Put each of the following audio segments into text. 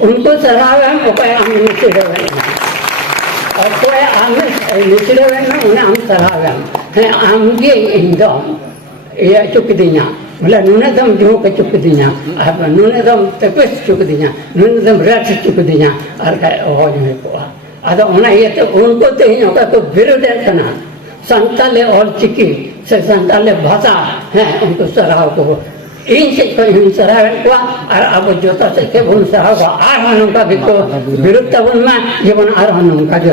उनको सराहवे हम उपाय हम निचड़े और कोई हम निचड़े उन्हें हम सराहवे हैं आमगे इंदम ये चुक दिया बोला न्यूनतम जो के चुक दिया अब न्यूनतम तपस चुक दिया न्यूनतम रथ चुक दिया और का हो जो को अद उन्हें ये तो उनको तो ही होगा तो विरोध है ना संताले और चिकी से संताले भाषा है उनको सराह को इन से कोई इन सराह को और अब जो तो से के उन सराह को आरोहण का भी को विरुद्ध उन में ये बन आरोहण का जो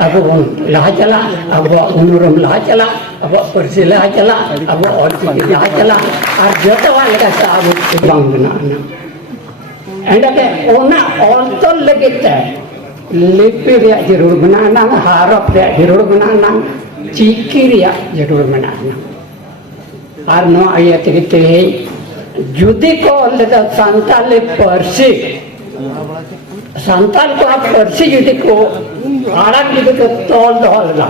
अब वो लहा चला अब उनुरम लहा चला अब परसी लहा चला अब और चिकी लहा चला और जो तो वाले का सब बांगना ना एंड के ओना और तो लगता है लिपि रे जरूर बनाना हारप रे जरूर बनाना चिकी रे जरूर बनाना और नो आयत के जुदी को लेदा संताले परसी संताल को आप परसी जुदी को आरक जुदी को तोल दोलगा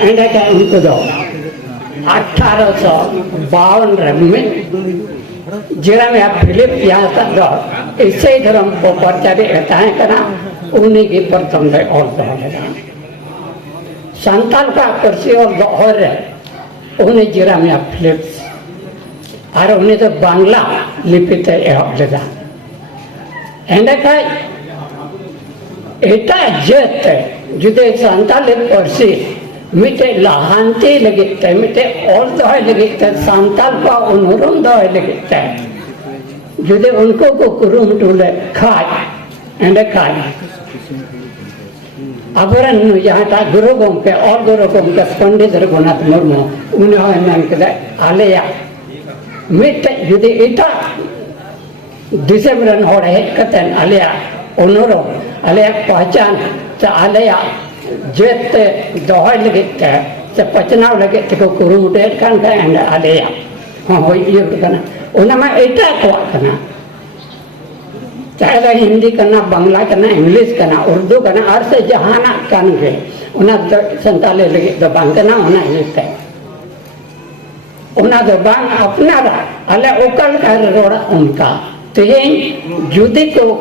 एंड के उनको दो 1852 में जरा में आप फिलिप यहाँ तक दो इससे धर्म को प्रचार करता है करा उन्हीं की प्रथम दे और दोलगा संताल का परसी और दोहर उन्हें जरा में आप फिलिप और उन्हें तो बांग्ला लिपि ते लेदा एंड का एटा जत जुदे संताले परसी मिटे लाहांती लगते मिटे और दोहे लगते संताल का उन्होंने दोहे लगते जुदे उनको को कुरुम टूले खाए एंड खाए अबरन यहाँ ता गुरु गोम के और गुरु गोम के पंडित रघुनाथ मुर्मू उन्हें नाम के आलेया मिटे जुदे इटा दिसंबर होड़े कतन आलेया उन्होंने आलेया पहचान तो आलेया जेत दोहर लगते तो पचनाव लगते को कुरुमुटे कान का एंड आलेया हाँ हो ये करना उन्हें इटा को करना चाहे हिंदी करना बांग्ला करना इंग्लिश करना उर्दू करना और से जहाना कान के उन्हें संताले लगे तो बांग करना उन्हें ये है उन्हें तो बांग अपना रहा अले उकल कर रोड़ा उनका तो ये जुदी को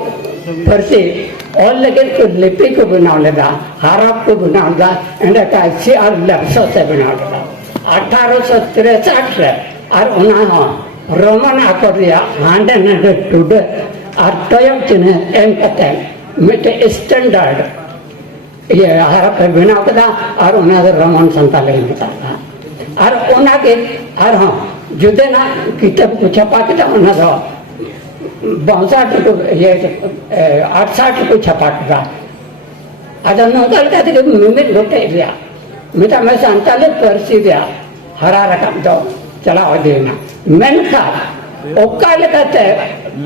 परसे और लगे को लिपि को बनाव लेगा हारप को बनाव लेगा एंड का अच्छी और लफ्ज़ों से बनाव लेगा 1863 है और उन्हें रोमन आकोरिया हांडे नडे टुडे और टॉयम चिन्ह एम कहते हैं मिटे स्टैंडर्ड ये हारप पे बनाव लेगा और उन्हें रोमन संताले होता था और उन्हें के और हाँ जुदे ना किताब को छपा के तो उन्हें तो 62 को ये 68 को छपा था अदर नौकल का तो मिमित लोटे दिया मिटा में संताले परसी दिया हरा रकम दो चला और देना मैंने कहा ओकाल कहते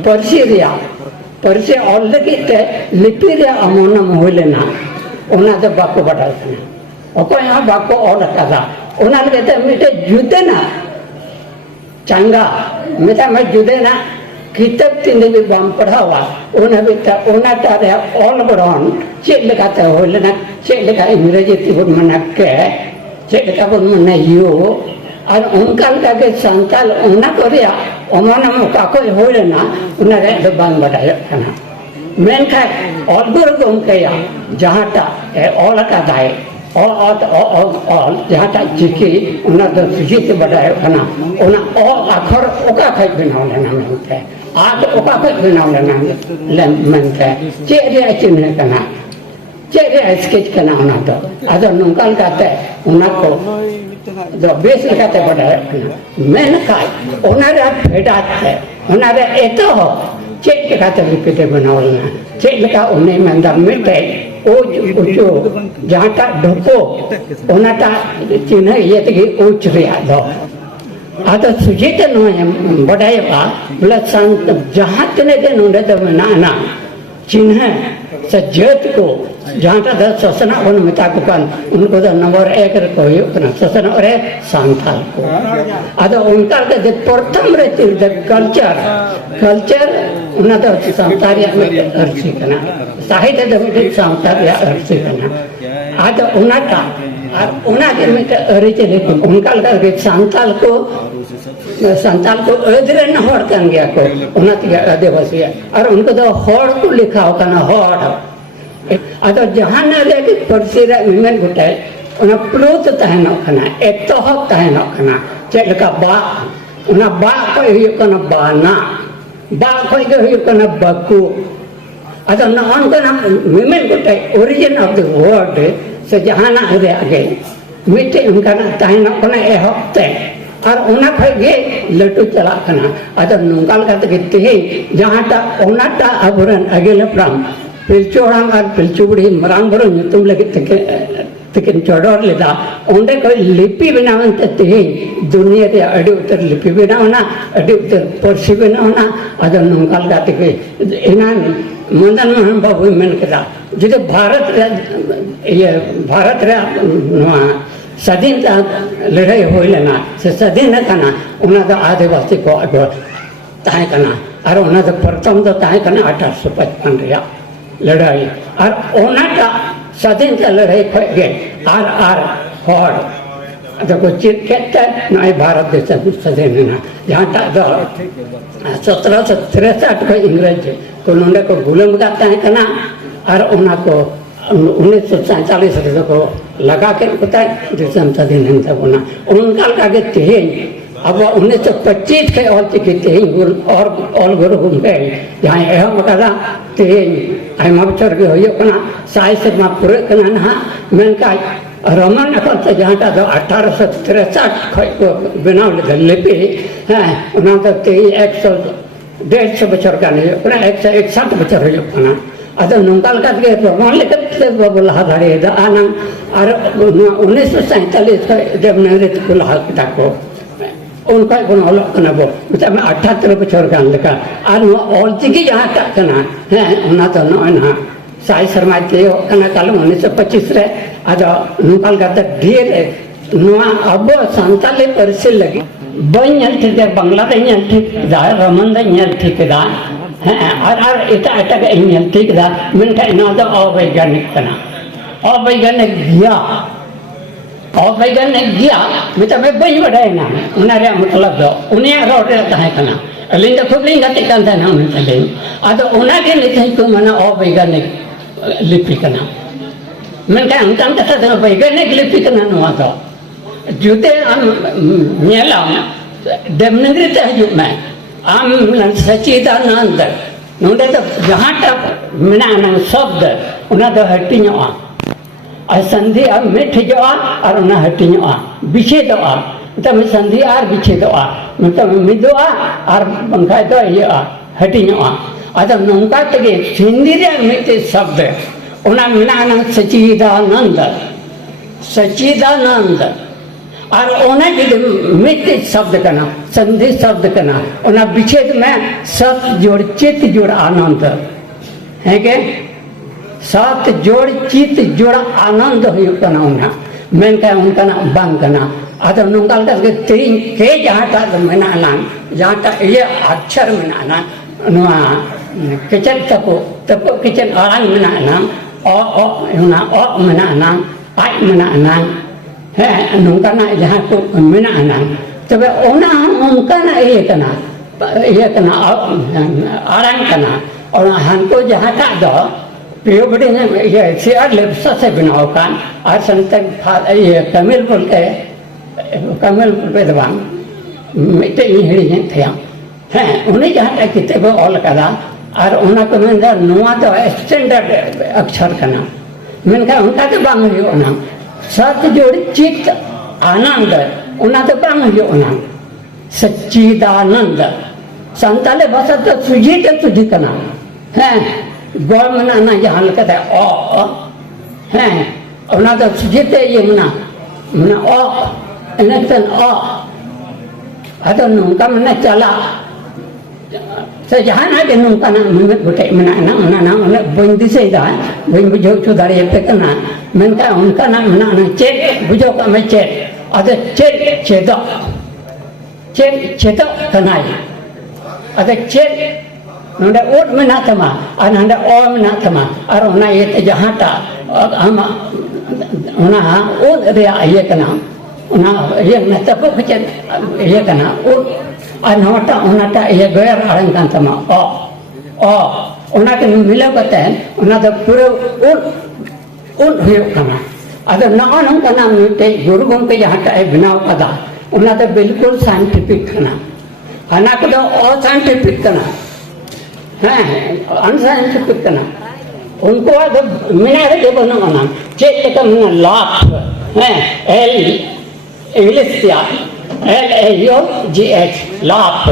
परसी दिया परसी और लगी ते लिपि दिया अमोना मोह लेना उन्हें तो बाको बढ़ा देना ओको यहाँ बाको और रखा था उन्हें कहते मिटे जुदे ना चंगा मिटा में जुदे ना किताब तीन भी बाम पढ़ा हुआ उन्हें भी था उन्हें तारे ऑल बड़ौन चेक लगाते हो लेना चेक लगा इंग्रेजी तिबुन मना के चेक लगा बुन मना यो और उनका लगा के संताल उन्हें को रिया उन्होंने मुका को हो लेना उन्हें रे तो बांग बताया खाना मैं क्या और गुरु को उनके या जहाँ ता ऑल का दाए और जहाँ ता चिकी उन्हें तो सुजीत बताया खाना उन्हें और आखर ओका खाई बिना लेना मिलता है आज ओका खाई बिना लेना मिलता है चेहरे चिन्ह करना चेहरे स्केच करना उन्हें तो आज नुंकल कहते उन्हें को जो बेस लगाते बताया खाना मैंने कहा उन्हें फेडाते उन्हें ऐतो हो चेक लगाते लिखते बनावलना चेक लगा उन्हें मंदा मिटे ओ जो जहाँ तक ढको उन्हें ता चिन्ह ये तक ऊंच रिया दो आता सुजीत नो बढ़ाएगा बोला संत जहाँ तने के नोंडे तो ना चिन्ह सज्जत को जहाँ तक ससना उन मिता को कन उनको तो नंबर 1 रखो ये उतना ससना और संथाल को आता उनका के प्रथम रहती है कल्चर उन्हें तो संतारिया में अर्ची करना साहित्य दमित संतारिया अर्ची करना आता उन्हें का और उन्हें के में अर्ची लेकिन उनका के संताल को संताल को अदरन हर कान गया को उन्नति आदिवासी और उनको तो हर को लिखा होता ना हर अतो जहां ना लेके परसिरा मिमेन गुटाय उना प्लूत तहनो खना एतोहक तहनो खना चेलका बा उना बा को हुयो कना बाना बा को हुयो कना बकु अतो ना ऑन कना मिमेन गुटाय ओरिजिन ऑफ द वर्ड से जहां ना रे आगे मिटे उनका ना तहनो कना एहकते और उना खगे लटू चला कना अतो नुंगाल का ते जहां ता ओनाटा अबरन अगेले प्राम पिलचोड़ाम और पिलचुबड़ी मरांग बरो तुम लगे तकिन चौड़र लेदा ओंडे कोई लिपि बनावन ते दुनिया रे अड़ी उतर लिपि बनावना अड़ी उतर परसी बनावना अदर नंकाल गाते के इना मंदन मोहन बाबू मेन कदा जिते भारत रे स्वाधीनता लड़ाई होइलेना से स्वाधीन कना उना द आदिवासी को अगो ताहे कना और उना द प्रथम द ताहे कना 1855 रे लड़ाई और ओनाटा स्वाधीनता लड़ाई खोगे आर हॉर देखो चिरकेट नए भारत देश स्वाधीन ना जहाँ तक 1763 को इंग्रज को उन्होंने को गुलाम करता है कना और उन्हें को 1947 को लगा के पता देशम स्वाधीन था उन्हें उनका लगे तेज अब 1925 के और चिकित्से और गुरु घूमते जहाँ यह मकादा तेज आयमा बचर के होयो कना साई से मा पूरे कना ना मेनका रमन अकल से जहाँ का 1863 को बनाव ले लिपि है उन्हें तो तेज 100-150 बचर का नहीं कना 161 बचर होयो कना अद नुंकाल का के रमन लेकर से बोला धारे द आना और 1947 को जब नरेत को लहा को उनका कोन ऑल कना बो मतलब 78 बचर का लेका और ऑल चिकी जहाँ का कना है उना तो ना साई शर्मा के कना काल 1925 रे आज नुकाल का ढेर नुआ अब संताले परसे लगी बन्यल ठीक बांग्ला रे न्यल ठीक दा रमन दा न्यल ठीक दा है और एटा एटा के न्यल ठीक दा मन का ना तो अवैज्ञानिक कना अवैज्ञानिक गया अवैज्ञानिक गया मतलब बई बड़ाई ना उना रे मतलब दो उनिया रोड रे ताहे कना अलिंग द खूब लिंग गति कान था ना उन तले आदो उना के लिखे को मना अवैज्ञानिक लिपि कना मन का अंकन कथा तो वैज्ञानिक लिपि कना नुआ तो जुते हम नेला देवनागरी ते हजू में आम सच्चिदानंद नोंडे तो जहां तक मेना ना शब्द उना तो हटिनोआ और संधि अब मिठ जोआ और उना हटिनोआ बिछेदोआ मतलब संधि आर बिछेदोआ मतलब मिदोआ और बंखा तो ये हटिनोआ अद नोंका तगे हिंदी रे मिटे शब्द उना मेना ना सच्चिदानंद और उना के मिटे शब्द कना संधि शब्द कना उना विच्छेद में सत जोड़ चित जोड़ आनंद है के सत जोड़ चित जोड़ आनंद हुई कना उना मेन का उनका ना बंग कना अद नोंकाल का तीन के जहाँ तक मेना ना जहाँ तक ये अक्षर मेना ना नुआ किचन तपो किचन आराम मेना ना ओ मेना ना आई मेना ना है नोंका ना जहाँ को मेना ना तबे ओना उनका ना ये कना आराम कना और हमको जहाँ तक दो पियो बड़े ने ये शेयर लेप्सा से बनाओ कान और संतन ये कमिल बोल पे दबांग मिटे हिड़ी थे हैं उन्हें जहाँ तक किताब ऑल करा और उन्हें को मेरा नुआ तो स्टैंडर्ड अक्षर कना मेनका उनका तो बांग हुई ना सत जोड़ चित आनंद उन्हें तो बांग हुई ना सच्चिदानंद संताले भाषा तो सुजी कना हैं गौ मना ना जहाँ लगता है ओ हैं उन्हें तो सुजी ये मना ओ इन्हें ओ अतो नौका मना चला से जहाँ ना के नौका ना मन गुटे मना ना बंदी से दा बन बुझो चुदारे पे कना मन का उनका ना मना ना चेक बुझो का मैं चेक अतो चेक कनाई अतो चेक नोंडे ओट मना तमा और नोंडे ओ मना तमा और उना ये जहाँ ता हम उना ओट रे ये कना उना ये न तपो खचन ये कना ओट और नोटा उनाटा ये गैर आड़ंग कान तमा ओ उनाके मिलाव कते उना द पूरा उन हुयो कना अद नॉन हम कना मिटे गुरु गंके जहाटा ए बनाव कदा उना द बिल्कुल साइंटिफिक कना अना को द ऑल साइंटिफिक कना हैं अनसाइंटिफिक कना उनको अब मिना रे के बनो कना चेक तक मिना लाख हैं एल इंग्लिश या LAUGH laugh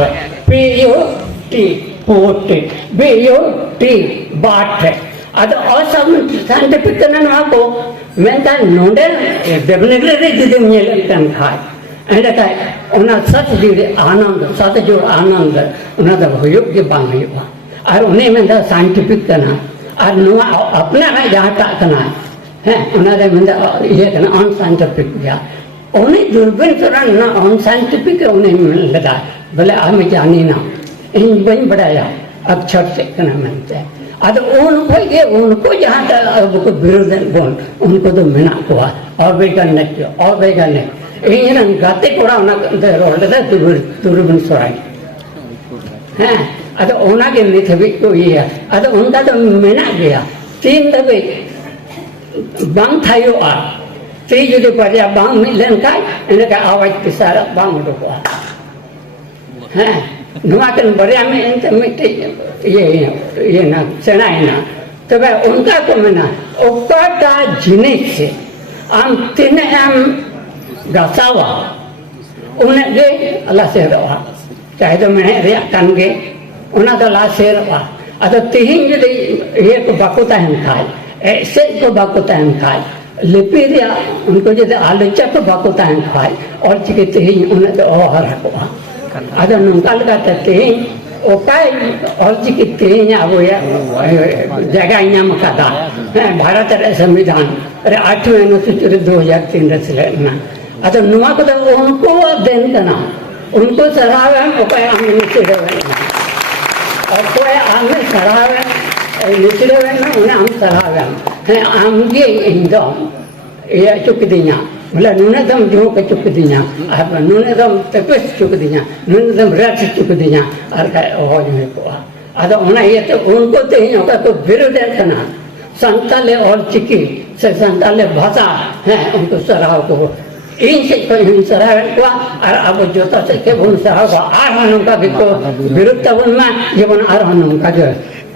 PUT put BUT but अद असम साइंटिफिक कना ना को मेंता नोंडे डेफिनेटली रे दिदे मिल कन खाय एंड का उना सच जुड़े आनंद सच जुड़ आनंद उना द होयो के बांग होयो और उन्हें मेंता साइंटिफिक कना और नुआ अपना रे जाटा कना है उना रे मेंता ये कना अन साइंटिफिक या उन्हें दुर्बल तुरंत ना अन साइंटिफिक उन्हें लगा भले हमें जानी ना इन बन बढ़ाया अक्षर से कना मनते अद उनको जहाँ तक विरोध गुण उनको तो मेना को और वैज्ञानिक इन गाते कोड़ा रोडे दुर्बल सोराई हैं अद उना के निथबी को ये अद उनका तो मेना गया 3 दबे बांग थायो आ ती जुदी पर्या बांग मिलन काय इनका आवाज पिसारा बांग उठो हैं नुआ के बरिया में इनते मिट्टी ये ना सेना है ना तो भाई उनका को मना ओकाटा जिनिस से हम 3 हम गसावा उन्हें गे अल्लाह से रहा चाहे तो मैं रिया कान गे उन्हें तो अल्लाह से रहा अतो तिहिं जुदी ये को बाकुता हम खाए ऐसे को बाकुता हम खाए लिपिरिया उनको जो आलोचा को बाकुता हम खाए और चिकित्सा ही उन्हें तो और को अद नंकाल का तिहिं ओपाय और चिकित्सा ही अब ये जगह इन्हें मकादा भारत रे संविधान रे 8वें अनुच्छेद 2003 रे लेना अतो नुआ को तो उनको देन करना उनको सरावे ओपाय हम निचले और कोई हमें सरावे निचले ना उन्हें हम सरावे हैं आमगे इंदम ये चुक दिया मतलब न्यूनतम जो के चुक दिया अब न्यूनतम तपस चुक दिया न्यूनतम रच चुक दिया और का हो जो को अद उन्हें ये तो उनको तो ही होगा तो विरोध करना संताले और चिकी से संताले भाषा है उनको सराव को इनसे कोई सराव को और अब जो तो से के उन सराव को आरोहण का भी को विरुद्ध उनमें जीवन आरोहण का जो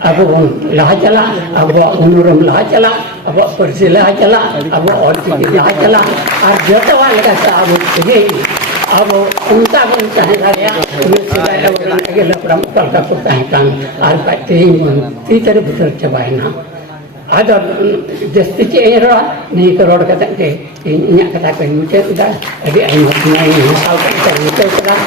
अब वो लहा चला अब वो उनुरम लहा चला अब वो परसी लहा चला अब वो और चीज़ लहा चला और जो तो वाले का साब ये अब उनका भी चाहे लगा उन्हें सिलाया वाला के लपरम कल का कुत्ता है काम और कहते ही मन तीसरे भीतर चबाए ना आदर जस्ती चाहिए रहा नहीं करोड़ का तक के इन्हें कथा कहीं मुझे उधर अभी आई मत नहीं है साल का मुझे उधर